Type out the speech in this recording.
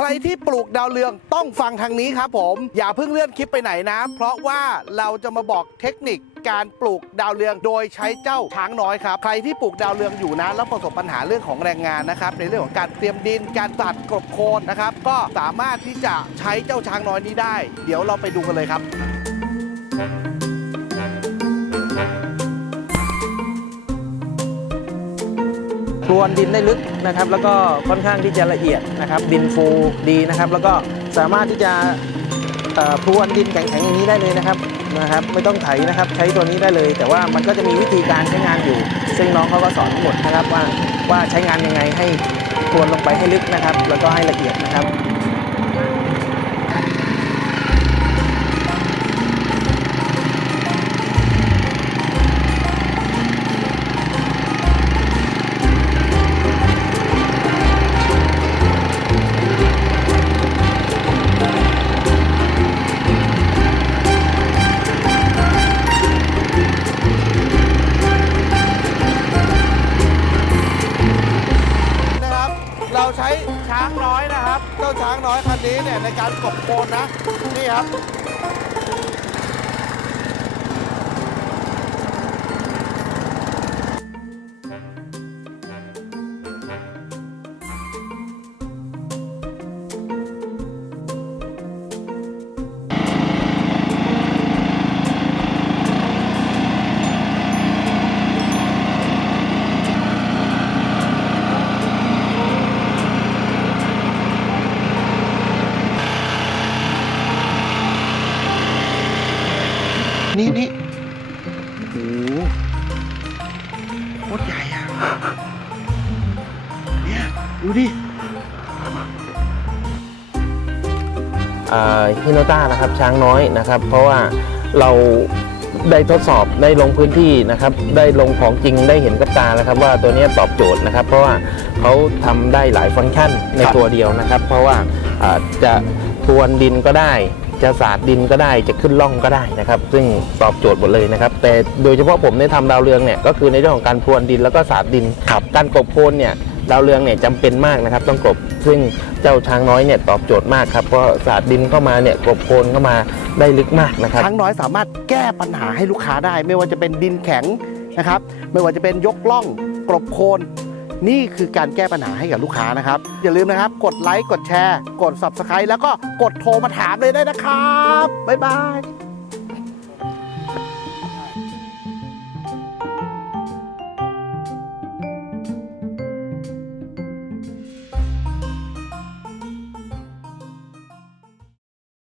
ใครที่ปลูกดาวเรืองต้องฟังทางนี้ครับผม อย่าเพิ่งเลื่อนคลิปไปไหนนะ เพราะว่าเราจะมาบอกเทคนิคการปลูกดาวเรืองโดยใช้เจ้าช้างน้อยครับ ใครที่ปลูกดาวเรืองอยู่นะแล้วประสบปัญหาเรื่องของแรงงานนะครับ ในเรื่องของการเตรียมดิน การตัดกบโคนนะครับ ก็สามารถที่จะใช้เจ้าช้างน้อยนี้ได้ เดี๋ยวเราไปดูกันเลยครับ รวนดินได้ลึกนะครับ แล้วก็ค่อนข้างที่จะละเอียดนะครับ ดินฟูดีนะครับ แล้วก็สามารถที่จะพรวนดินแข็งๆอย่างนี้ได้เลยนะครับนะครับ ไม่ต้องไถนะครับ ใช้ตัวนี้ได้เลย แต่ว่ามันก็จะมีวิธีการใช้งานอยู่ ซึ่งน้องเขาก็สอนทั้งหมดนะครับว่าว่าใช้งานยังไงให้พรวนลงไปให้ลึกนะครับ แล้วก็ให้ละเอียดนะครับางน้อยนะครับ เจ้าช้างน้อยคันนี้เนี่ยในการกบโคนนะ นี่ครับ นี่นี่โอ้โหโคตรใหญ่อะเนี่ยดูดิ ฮิโนต้านะครับช้างน้อยนะครับ เพราะว่าเราได้ทดสอบได้ลงพื้นที่นะครับ ได้ลงของจริงได้เห็นกับตาแล้วครับ ว่าตัวเนี้ยตอบโจทย์นะครับ เพราะว่าเขาทำได้หลายฟังก์ชันในครับ ตัวเดียวนะครับ เพราะว่าอ่าจะพรวนดินก็ได้ จะสาดดินก็ได้จะขึ้นล่องก็ได้นะครับซึ่งตอบโจทย์หมดเลยนะครับแต่โดยเฉพาะผมได้ทำดาวเรืองเนี่ยก็คือในเรื่องของการพรวนดินแล้วก็สาดดินครับการกลบโคนเนี่ยดาวเรืองเนี่ยจำเป็นมากนะครับ ต้องกลบซึ่งเจ้าช้างน้อยเนี่ยตอบโจทย์มากครับเพราะสาดดินเข้ามาเนี่ยกลบโคนเข้ามาได้ลึกมากนะครับช้างน้อยสามารถแก้ปัญหาให้ลูกค้าได้ ไม่ว่าจะเป็นดินแข็งนะครับไม่ว่าจะเป็นยกล่องกลบโคน นี่คือการแก้ปัญหาให้กับลูกค้านะครับ อย่าลืมนะครับ กดไลค์กดแชร์ กด subscribe แล้วก็กดโทรมาถามเลยได้นะครับ บ๊ายบาย